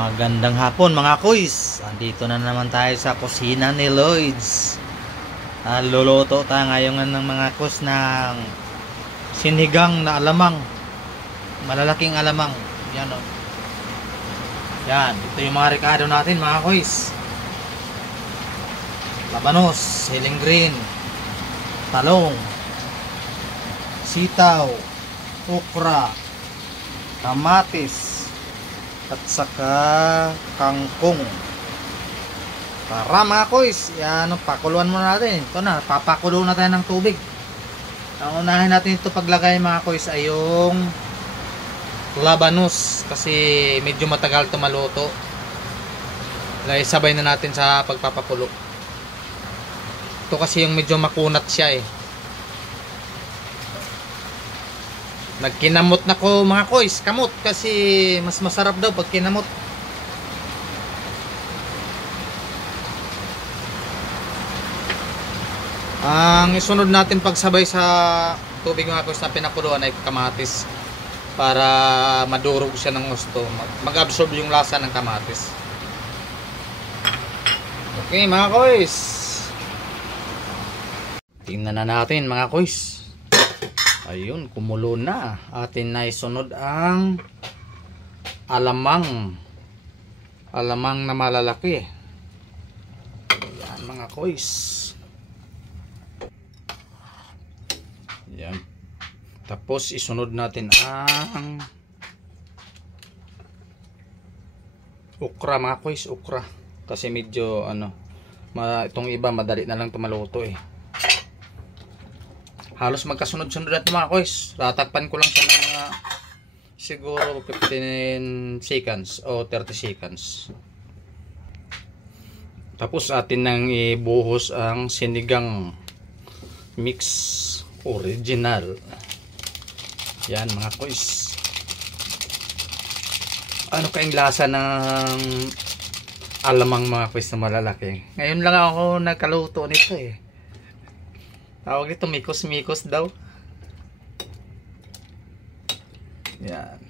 Magandang hapon mga kuys. Andito na naman tayo sa kusina ni Lloyds. Luluto tayo ngayon ng mga kuys ng sinigang na alamang. Malalaking alamang. Yan o. Yan. Ito yung mga rekado natin mga kuys. Labanos, siling green, talong, sitaw, okra, kamatis, at saka kangkong. Para mga kuys, yan, pakuluan muna natin. Ito na, papakulo na tayo ng tubig. Ang unahin natin ito paglagay mga kuys ay yung labanos, kasi medyo matagal ito maluto. Lagi sabay na natin sa pagpapakulo. Ito kasi yung medyo makunat siya eh. Nagkinamot na ko mga kuys, kamot, kasi mas masarap daw pag kinamot. Ang isunod natin pagsabay sa tubig mga kuys na pinakuluan ay kamatis, para madurog siya ng gusto, mag-absorb yung lasa ng kamatis. Okay mga kuys, tingnan na natin mga kuys. Ayun, kumulo na. Atin na isunod ang alamang. Alamang na malalaki. Ayan mga kuys. Ayan. Tapos isunod natin ang okra mga kuys. Okra. Kasi medyo itong iba madali na lang tumaluto eh. Halos magkasunod-sunod na ito mga kuys. Tatakpan ko lang sa mga siguro 15 seconds o 30 seconds. Tapos atin nang ibuhos ang sinigang mix original. Yan mga kuys. Ano kayong lasa ng alamang mga kuys na malalaki? Ngayon lang ako nagkaluto nito eh. Tawag ito mikos-mikos daw. Yan.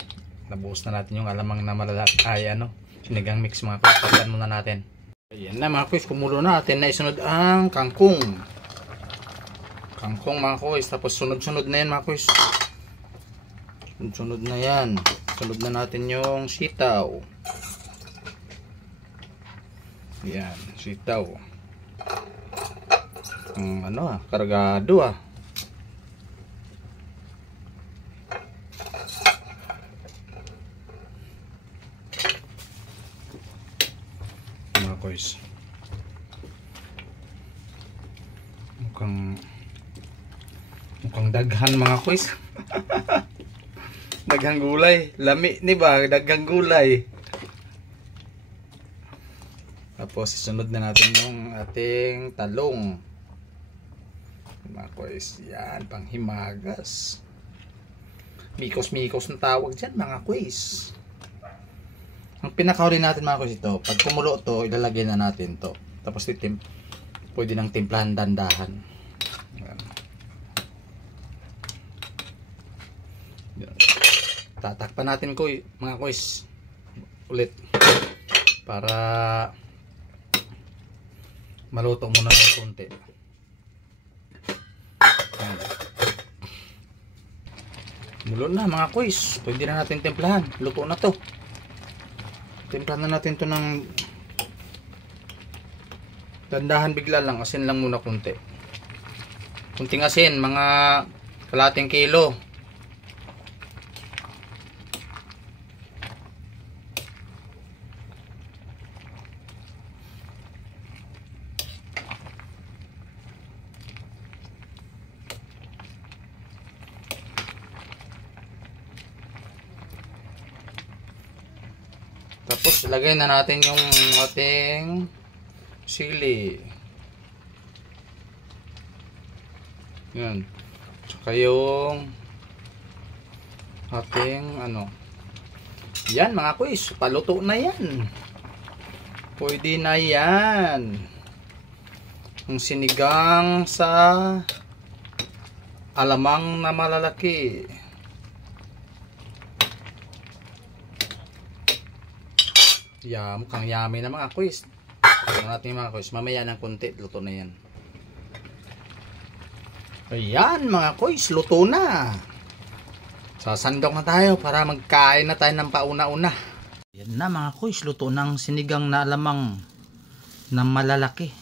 Nabuhos na natin yung alamang na malalaki. Sinigang mix mga kuys. Pagkan muna natin. Ayan na mga kuys. Kumulo na. Atin na isunod ang kangkong. Kangkong mga kuys. Tapos sunod-sunod na yan mga kuys. Sunod-sunod na yan. Sunod na natin yung sitaw. Yan. Sitaw. Kargado mga kuys. Mukhang daghan mga kuys. Daghang gulay, lami ni ba, daghang gulay. Tapos isunod na natin yung ating talong mga kuys. Yan, panghimagas. Mikos-mikos na tawag dyan mga kuys. Ang pinakahuli natin mga kuys ito, pag kumulo to, ilalagay na natin to. Tapos pwede nang timplahan dandahan. Yan. Tatakpan natin mga kuys ulit para maluto muna ng konti. Mulo na mga kuys. Pwede na natin timplahan. Luto na to. Timplahan na natin to ng dandahan, bigla lang. Asin lang muna konti. Kunting asin, mga kalating kilo. Tapos ilagay na natin yung ating sili. Yan. Tsaka yung ating yan mga kuys, paluto na yan. Pwede na yan. Ang sinigang sa alamang na malalaki. Yeah, mukhang yummy na mga kuys. Tignan natin mga kuys. Mamaya ng konti, luto na yan. Ayan mga kuys, luto na. Sasandok na tayo para magkain na tayo ng pauna-una. Yan na mga kuys, luto ng sinigang na alamang na malalaki.